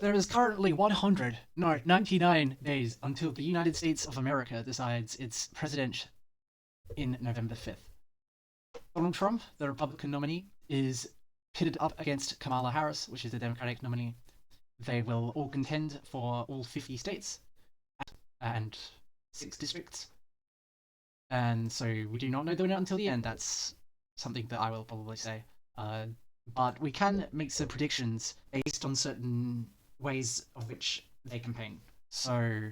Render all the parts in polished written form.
There is currently 99 days until the United States of America decides its president in November 5th. Donald Trump, the Republican nominee, is pitted up against Kamala Harris, which is the Democratic nominee. They will all contend for all 50 states and 6 districts. And so we do not know the winner until the end. That's something that I will probably say. Uh, but we can make some predictions based on certain ways of which they campaign. So,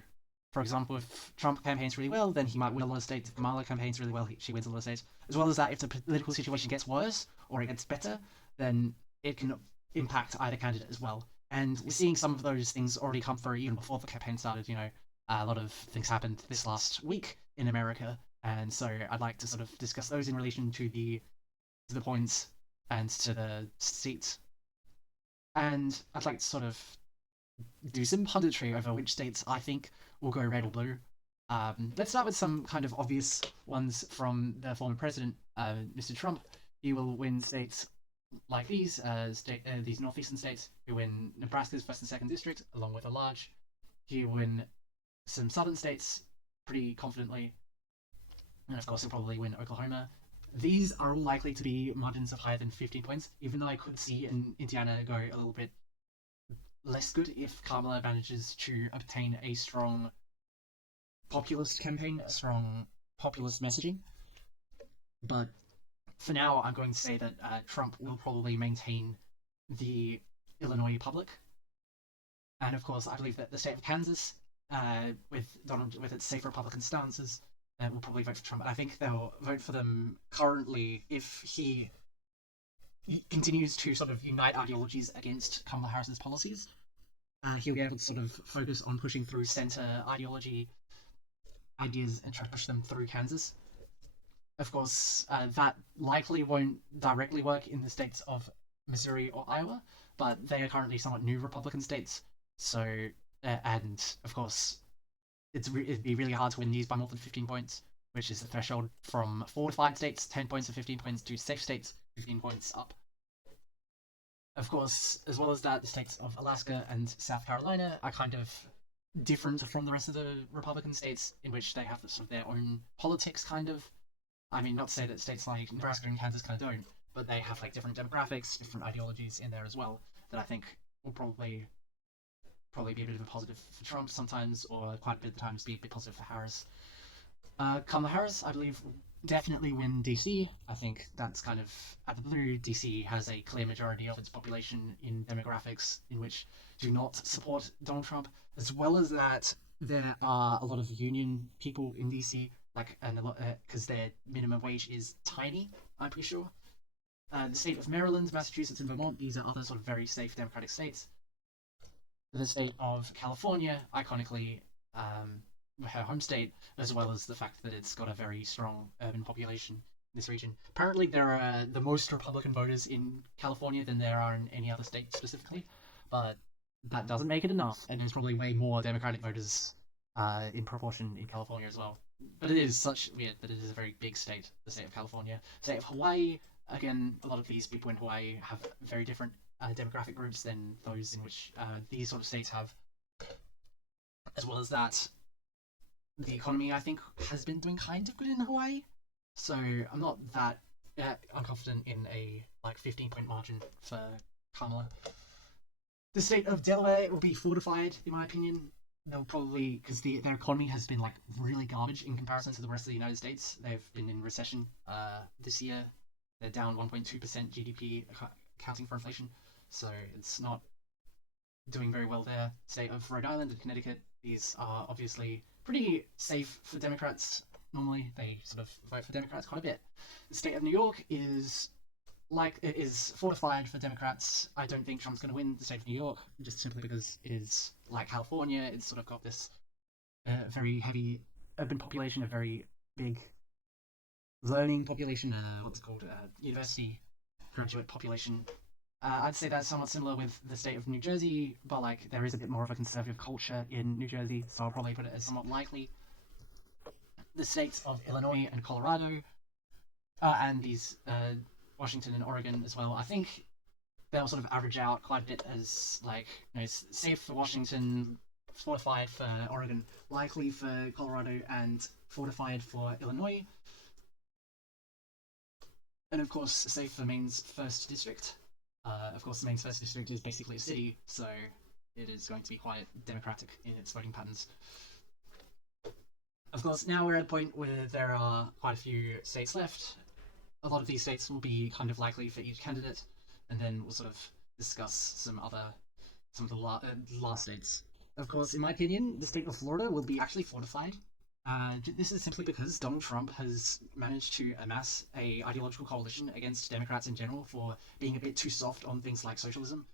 for example, if Trump campaigns really well, then he might win a lot of states. If Kamala campaigns really well, she wins a lot of states. As well as that, if the political situation gets worse or it gets better, then it can impact either candidate as well. And we're seeing some of those things already come through even before the campaign started. A lot of things happened this last week in America, and so I'd like to sort of discuss those in relation to the points and to the seats. And I'd like to sort of do some punditry over which states I think will go red or blue. Let's start with some kind of obvious ones from the former president, Mr. Trump. He will win states like these northeastern states. He will win Nebraska's first and second district, along with a large. He will win some southern states pretty confidently, and of course he'll probably win Oklahoma. These are all likely to be margins of higher than 15 points, even though I could see Indiana go a little bit less good if Kamala manages to obtain a strong populist campaign, a strong populist messaging. But for now, I'm going to say that Trump will probably maintain the Illinois public. And of course, I believe that the state of Kansas, with its safe Republican stances, will probably vote for Trump. And I think they'll vote for them currently if he continues to sort of unite ideologies against Kamala Harris's policies. He'll be able to sort of focus on pushing through center ideas and try to push them through Kansas. Of course, that likely won't directly work in the states of Missouri or Iowa, but they are currently somewhat new Republican states. So, and of course, it'd be really hard to win these by more than 15 points, which is the threshold from fortified states, 10 points to 15 points, to safe states, 15 points up. Of course, as well as that, the states of Alaska and South Carolina are kind of different from the rest of the Republican states, in which they have sort of their own politics, kind of. I mean, not to say that states like Nebraska and Kansas kind of don't, but they have like different demographics, different ideologies in there as well, that I think will probably be a bit of a positive for Trump sometimes, or quite a bit of the times be a bit positive for Harris. Kamala Harris, I believe, definitely win DC. I think that's kind of out of the blue. DC has a clear majority of its population in demographics in which do not support Donald Trump. As well as that, there are a lot of union people in DC, and a lot because their minimum wage is tiny. I'm pretty sure. The state of Maryland, Massachusetts, and Vermont, these are other sort of very safe democratic states. The state of California, iconically, her home state, as well as the fact that it's got a very strong urban population in this region. Apparently, there are the most Republican voters in California than there are in any other state specifically, but that doesn't make it enough, and there's probably way more Democratic voters in proportion in California as well. But it is such weird that it is a very big state, the state of California. The state of Hawaii, again, a lot of these people in Hawaii have very different demographic groups than those in which these sort of states have. As well as that, the economy, I think, has been doing kind of good in Hawaii. So I'm not that unconfident in a 15-point margin for Kamala. The state of Delaware will be fortified, in my opinion. They'll probably, because their economy has been really garbage in comparison to the rest of the United States. They've been in recession this year. They're down 1.2% GDP, accounting for inflation. So it's not doing very well there. State of Rhode Island and Connecticut, these are obviously pretty safe for Democrats. Normally, they sort of vote for Democrats quite a bit. The state of New York is fortified for Democrats. I don't think Trump's going to win the state of New York, just simply because it is like California. It's sort of got this very heavy urban population, a very big learning population, university graduate population. I'd say that's somewhat similar with the state of New Jersey, but there is a bit more of a conservative culture in New Jersey, so I'll probably put it as somewhat likely. The states of Illinois and Colorado, and these Washington and Oregon as well. I think they'll sort of average out quite a bit as like safe for Washington, fortified for Oregon, likely for Colorado, and fortified for Illinois. And of course, safe for Maine's first district. Of course, Maine's first district is basically a city, so it is going to be quite democratic in its voting patterns. Of course, now we're at a point where there are quite a few states left. A lot of these states will be kind of likely for each candidate, and then we'll sort of discuss some of the last states. Of course, in my opinion, the state of Florida will be actually fortified. This is simply because Donald Trump has managed to amass a ideological coalition against Democrats in general for being a bit too soft on things like socialism.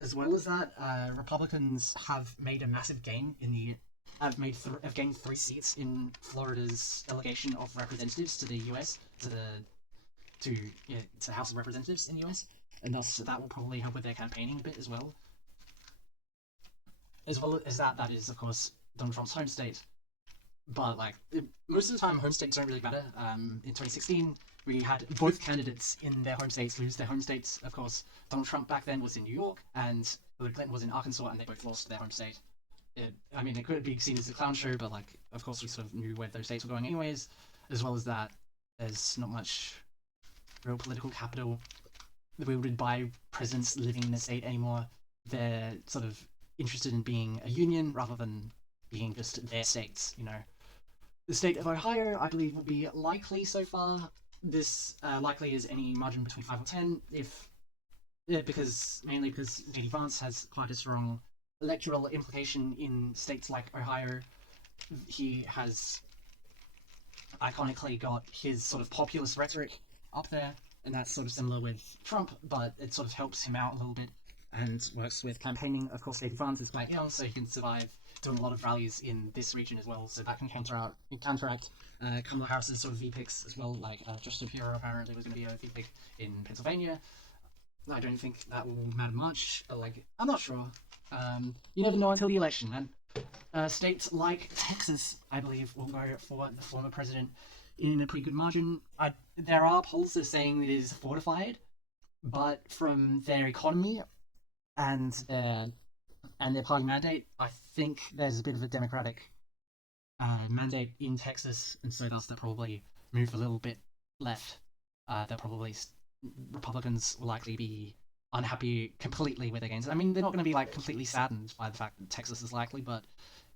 As well as that, Republicans have made a massive gain in the have gained 3 seats in Florida's delegation of representatives to the U.S. to the House of Representatives in the U.S. And thus that will probably help with their campaigning a bit as well. As well as that is of course Donald Trump's home state. But like most of the time, home states don't really matter. In 2016, we had both candidates in their home states lose their home states. Of course, Donald Trump back then was in New York, and Hillary Clinton was in Arkansas, and they both lost their home state. I mean, it could be seen as a clown show, but like, of course, we sort of knew where those states were going anyways. As well as that, there's not much real political capital wielded by presidents living in a state anymore. They're sort of interested in being a union rather than being just their states, you know. The state of Ohio, I believe, will be likely so far. This likely is any margin between 5 or 10, mainly because J.D. Vance has quite a strong electoral implication in states like Ohio. He has iconically got his sort of populist rhetoric up there, and that's sort of similar with Trump, but it sort of helps him out a little bit and works with campaigning. Of course, J.D. Vance is quite young, so he can survive doing a lot of rallies in this region as well, so that can counteract Kamala Harris's sort of V-picks as well, like Justin Shapiro apparently was going to be a V-pick in Pennsylvania. I don't think that will matter much, I'm not sure. You never know until the election, and states like Texas, I believe, will go for the former president in a pretty good margin. There are polls that are saying it is fortified, but from their economy and their party mandate, I think there's a bit of a Democratic mandate in Texas, and so thus they'll probably move a little bit left. Republicans will likely be unhappy completely with their gains. I mean, they're not going to be like completely saddened by the fact that Texas is likely, but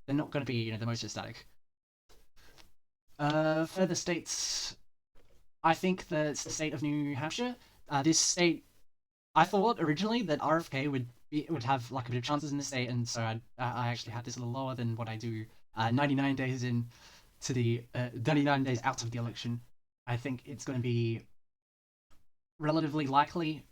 they're not going to be the most ecstatic. Further states, I think that it's the state of New Hampshire. This state, I thought originally that RFK would have like a bit of chances in the state, and so I actually had this a little lower than what I do 99 days in to the 99 days out of the election. I think it's going to be relatively likely.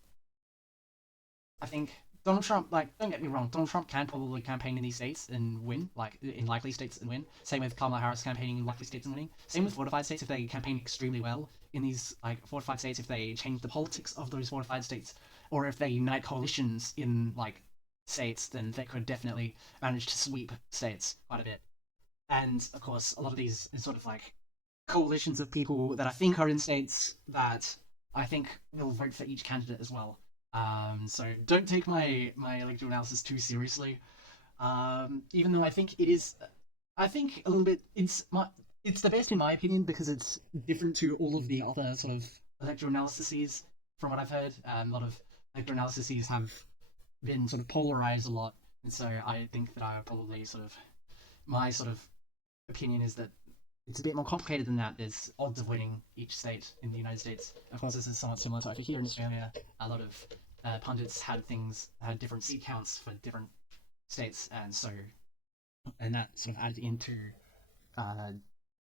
I think Donald Trump, don't get me wrong, Donald Trump can probably campaign in these states and win, in likely states and win. Same with Kamala Harris campaigning in likely states and winning. Same with fortified states if they campaign extremely well in these fortified states, if they change the politics of those fortified states, or if they unite coalitions in states, then they could definitely manage to sweep states quite a bit. And of course, a lot of these is sort of coalitions of people that I think are in states that I think will vote for each candidate as well. So don't take my electoral analysis too seriously. Even though I think it is, a little bit, it's the best in my opinion because it's different to all of the other sort of electoral analyses from what I've heard. A lot of electoral analyses have been sort of polarized a lot, and so I think that I probably my opinion is that it's a bit more complicated than that. There's odds of winning each state in the United States. Of course, this is somewhat similar to over here in Australia. A lot of pundits had different seat counts for different states, and that sort of added into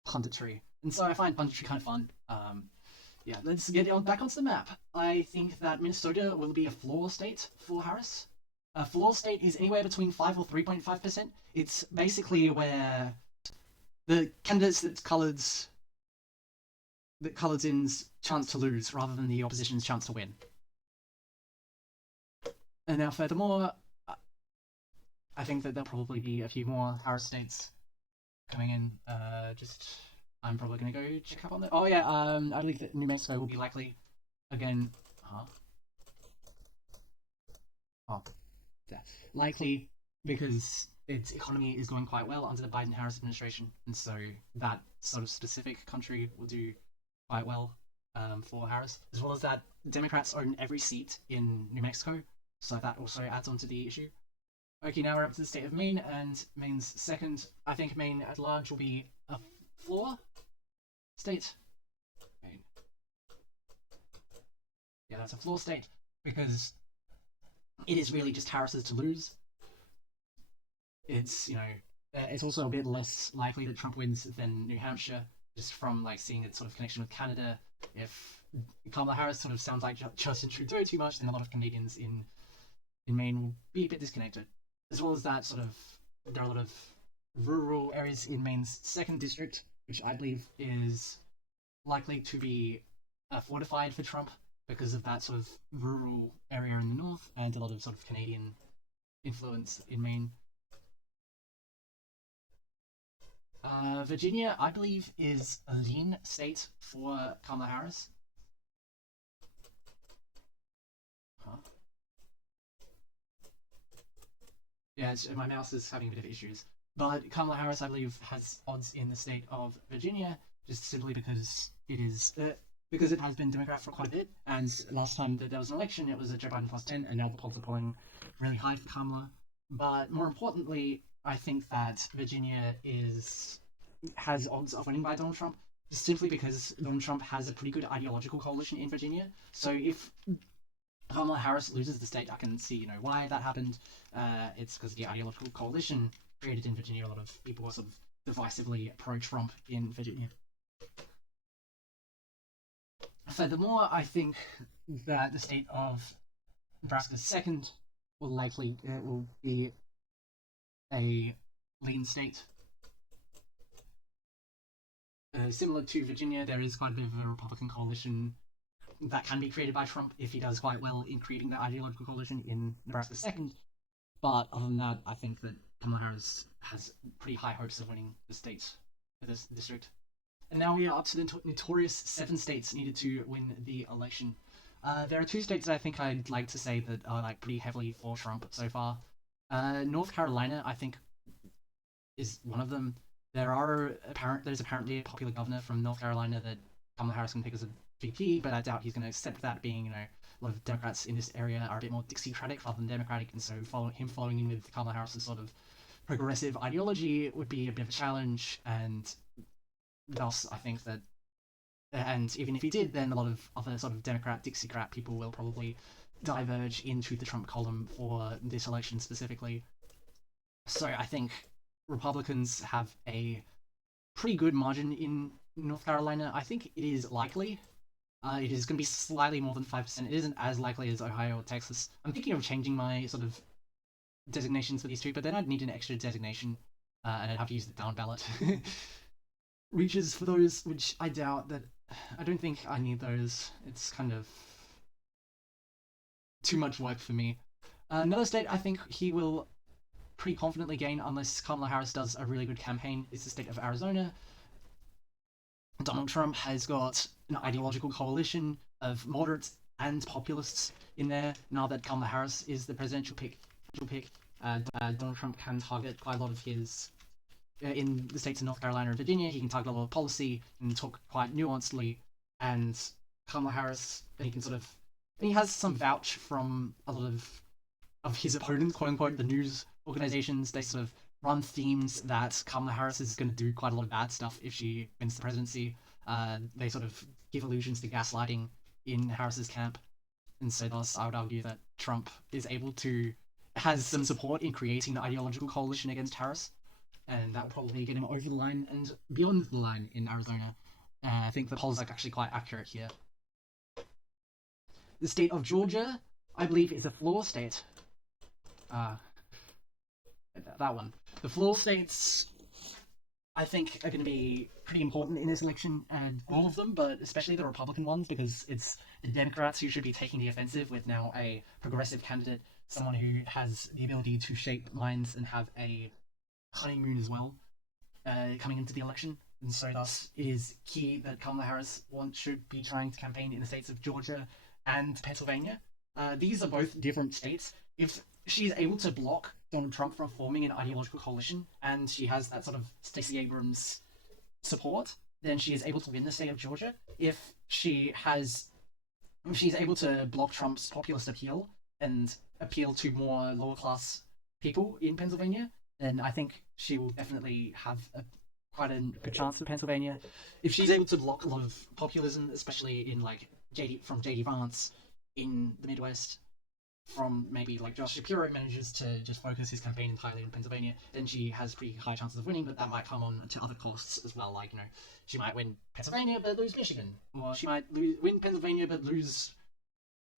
punditry. And so I find punditry kind of fun. Yeah, let's get back onto the map. I think that Minnesota will be a floor state for Harris. A floor state is anywhere between 5 or 3.5%. It's basically where the candidates that coloreds in's chance to lose rather than the opposition's chance to win. And now furthermore, I think that there'll probably be a few more Harris states coming in. I'm probably going to go check up on that. Oh yeah, I believe that New Mexico will be likely again. Oh, yeah. Likely because its economy is going quite well under the Biden-Harris administration, and so that sort of specific country will do quite well for Harris, as well as that Democrats own every seat in New Mexico, so that also adds on to the issue. Okay, now we're up to the state of Maine, and Maine's second. I think Maine at large will be a floor state. Maine. Yeah, that's a floor state because it is really just Harris's to lose. It's it's also a bit less likely that Trump wins than New Hampshire, just from like seeing its sort of connection with Canada. If Kamala Harris sort of sounds like Justin Trudeau too much, then a lot of Canadians in Maine will be a bit disconnected. As well as that, sort of there are a lot of rural areas in Maine's second district, which I believe is likely to be fortified for Trump because of that sort of rural area in the north and a lot of sort of Canadian influence in Maine. Virginia, I believe, is a lean state for Kamala Harris. Huh? Yeah, my mouse is having a bit of issues. But Kamala Harris, I believe, has odds in the state of Virginia, just simply because because it has been Democrat for quite a bit. And last time that there was an election, it was a Joe Biden plus 10, and now the polls are polling really high for Kamala. But more importantly, I think that Virginia has odds of winning by Donald Trump, just simply because Donald Trump has a pretty good ideological coalition in Virginia. So if Kamala Harris loses the state, I can see why that happened. It's because the ideological coalition created in Virginia. A lot of people were sort of divisively pro-Trump in Virginia. Furthermore, I think that the state of Nebraska's second will be a lean state. Similar to Virginia, there is quite a bit of a Republican coalition that can be created by Trump if he does quite well in creating the ideological coalition in Nebraska's second. But other than that, I think that Kamala Harris has pretty high hopes of winning the state for this district. And now we are up to the notorious 7 states needed to win the election. There are 2 states that I think I'd like to say that are like pretty heavily for Trump so far. North Carolina, I think, is one of them. There's apparently a popular governor from North Carolina that Kamala Harris can pick as a VP, but I doubt he's going to accept that, being a lot of Democrats in this area are a bit more Dixiecratic rather than Democratic, and so following in with Kamala Harris's sort of progressive ideology would be a bit of a challenge, and thus I think that, and even if he did, then a lot of other sort of Democrat, Dixiecrat people will probably diverge into the Trump column for this election specifically. So I think Republicans have a pretty good margin in North Carolina. I think it is likely. It is going to be slightly more than 5%. It isn't as likely as Ohio or Texas. I'm thinking of changing my sort of designations for these 2, but then I'd need an extra designation, and I'd have to use the down ballot reaches for those, which I doubt that. I don't think I need those. It's kind of too much work for me. Another state I think he will pretty confidently gain, unless Kamala Harris does a really good campaign, is the state of Arizona. Donald Trump has got an ideological coalition of moderates and populists in there. Now that Kamala Harris is the presidential pick, Donald Trump can target quite a lot of his in the states of North Carolina and Virginia. He can target a lot of policy and talk quite nuancedly. And Kamala Harris, he has some vouch from a lot of his opponents, quote unquote, the news organizations. They sort of run themes that Kamala Harris is going to do quite a lot of bad stuff if she wins the presidency. They sort of give allusions to gaslighting in Harris's camp. And so thus, I would argue that Trump has some support in creating the ideological coalition against Harris. And that will probably get him over the line and beyond the line in Arizona. I think the polls are actually quite accurate here. The state of Georgia, I believe, is a floor state. That one. The floor states, I think, are going to be pretty important in this election, and all of them, but especially the Republican ones, because it's the Democrats who should be taking the offensive with now a progressive candidate, someone who has the ability to shape minds and have a honeymoon as well, coming into the election. And so thus it is key that Kamala Harris should be trying to campaign in the states of Georgia and Pennsylvania. these are both different states. If she's able to block Donald Trump from forming an ideological coalition, and she has that sort of Stacey Abrams support, then she is able to win the state of Georgia. If she's able to block Trump's populist appeal and appeal to more lower class people in Pennsylvania, then I think she will definitely have quite a good chance for Pennsylvania. If she's able to block a lot of populism, especially in like JD Vance in the Midwest, from maybe like Josh Shapiro manages to just focus his campaign entirely in Pennsylvania, then she has pretty high chances of winning, but that might come on to other costs as well. Like, she might win Pennsylvania but lose Michigan, or she might win Pennsylvania but lose,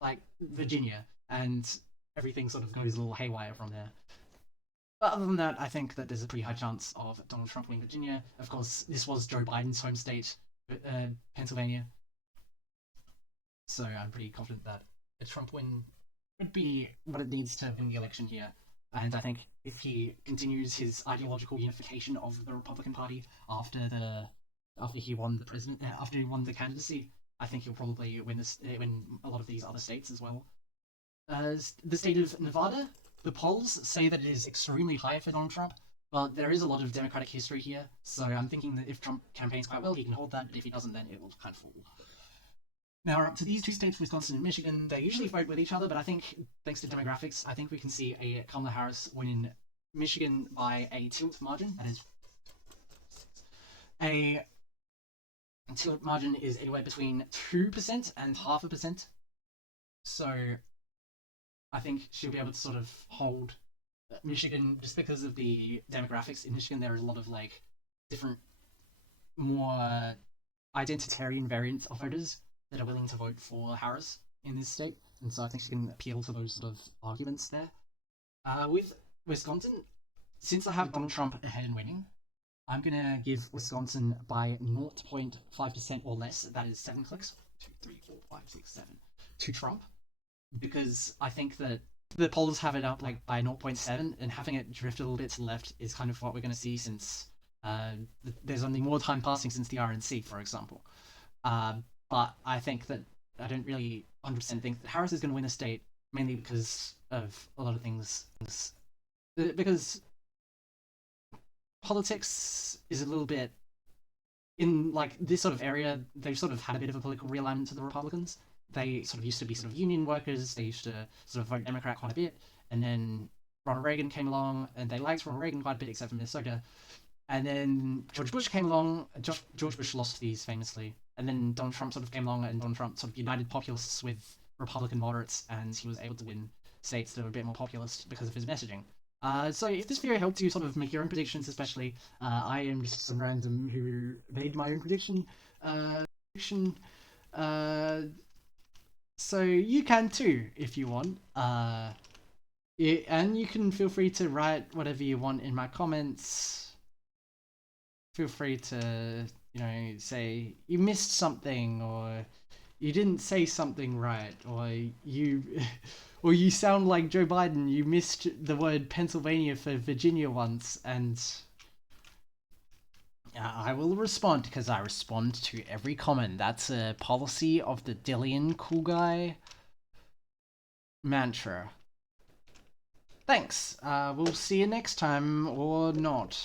like, Virginia, and everything sort of goes a little haywire from there. But other than that, I think that there's a pretty high chance of Donald Trump winning Virginia. Of course, this was Joe Biden's home state, Pennsylvania. So I'm pretty confident that a Trump win would be what it needs to win the election here. And I think if he continues his ideological unification of the Republican Party after he won the candidacy, I think he'll probably win a lot of these other states as well. The state of Nevada, the polls say that it is extremely high for Donald Trump, but there is a lot of Democratic history here, so I'm thinking that if Trump campaigns quite well, he can hold that, but if he doesn't, then it will kind of fall. Now, we're up to these two states, Wisconsin and Michigan. They usually vote with each other, but I think, thanks to demographics, I think we can see a Kamala Harris win in Michigan by a tilt margin. That is, a tilt margin is anywhere between 2% and 0.5%. So, I think she'll be able to sort of hold Michigan, just because of the demographics in Michigan. There is a lot of, like, different, more identitarian variants of voters that are willing to vote for Harris in this state, and so I think she can appeal to those sort of arguments there. With Wisconsin, since I have Donald Trump ahead and winning, I'm gonna give Wisconsin by 0.5% or less, that is 7 clicks, 2, 3, 4, 5, 6, 7, to Trump, because I think that the polls have it up like by 0.7, and having it drift a little bit to the left is kind of what we're gonna see, since there's only more time passing since the RNC, for example. But I think that I don't really 100% think that Harris is going to win the state, mainly because of a lot of things. Because politics is a little bit, in like this sort of area, they've sort of had a bit of a political realignment to the Republicans. They sort of used to be sort of union workers, they used to sort of vote Democrat quite a bit, and then Ronald Reagan came along, and they liked Ronald Reagan quite a bit, except for Minnesota. And then George Bush came along. George Bush lost these famously. And then Donald Trump sort of came along, and Donald Trump sort of united populists with Republican moderates, and he was able to win states that were a bit more populist because of his messaging. So if this video helped you sort of make your own predictions, especially, I am just some random who made my own prediction. So you can too, if you want. And you can feel free to write whatever you want in my comments. Feel free to, say you missed something, or you didn't say something right, or you sound like Joe Biden, you missed the word Pennsylvania for Virginia once, and I will respond, because I respond to every comment. That's a policy of the Dillian Cool Guy mantra. Thanks. We'll see you next time, or not.